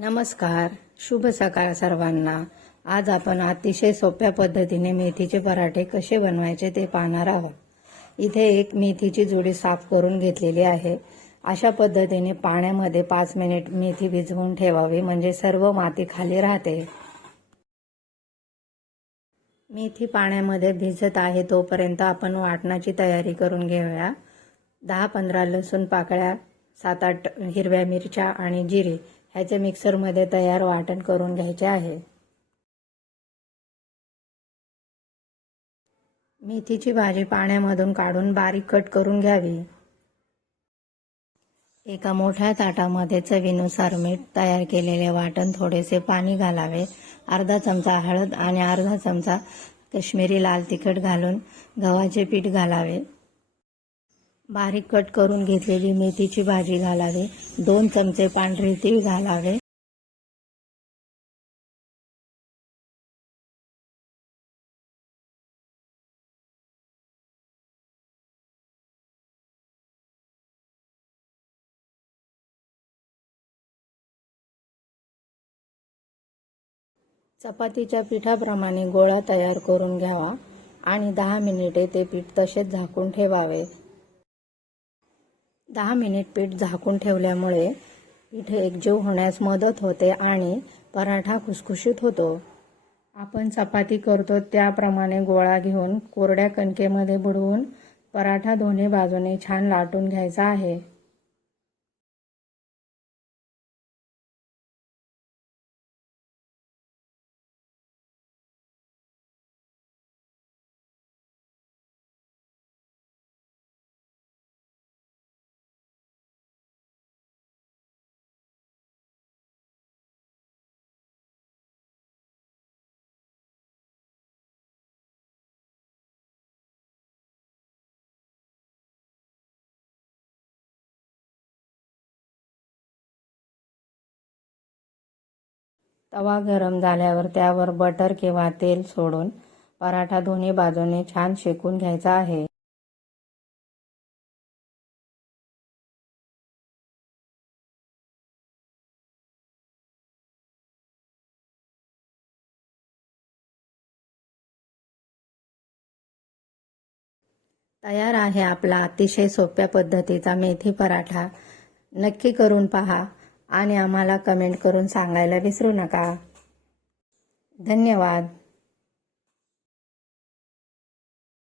नमस्कार. शुभ सकाळ सर्वांना. आज आपण अतिशय सोप्या पद्धतीने मेथीचे पराठे कसे बनवायचे ते पाहणार आहोत. इथे एक मेथीची जुडी साफ करून घेतलेली आहे. अशा पद्धतीने पाण्यामध्ये पाच मिनिट मेथी भिजवून ठेवावी म्हणजे सर्व माती खाली राहते. मेथी पाण्यामध्ये भिजत आहे तोपर्यंत आपण वाटणाची तयारी करून घेऊया. दहा पंधरा लसूण पाकळ्या सात आठ हिरव्या मिरच्या आणि जिरे ह्याचे मिक्सरमध्ये तयार वाटण करून घ्यायचे आहे. मेथीची भाजी पाण्यामधून काढून बारीक कट करून घ्यावी. एका मोठ्या ताटामध्ये चवीनुसार मीठ तयार केलेले वाटण थोडेसे पाणी घालावे. अर्धा चमचा हळद आणि अर्धा चमचा कश्मीरी लाल तिखट घालून गव्हाचे पीठ घालावे. बारीक कट करून घेतलेली मेथीची भाजी घालावी. दोन चमचे पांढरे तीळ घालावे. चपातीच्या पिठाप्रमाणे गोळा तयार करून घ्यावा आणि दहा मिनिटे ते पीठ तसेच झाकून ठेवावे. दहा मिनिट पीठ झाकून ठेवल्यामुळे पीठ एकजीव होण्यास मदत होते आणि पराठा खुसखुशीत होतो. आपण चपाती करतो त्याप्रमाणे गोळा घेऊन कोरड्या कणकेमध्ये बुडवून पराठा दोन्ही बाजूने छान लाटून घ्यायचा आहे. तवा गरम झाल्यावर त्यावर बटर किंवा तेल सोडून पराठा दोन्ही बाजूने छान शेकून घ्यायचा आहे. तयार आहे आपला अतिशय सोप्या पद्धतीचा मेथी पराठा. नक्की करून पहा. आणि आम्हाला कमेंट करून सांगायला विसरू नका. धन्यवाद.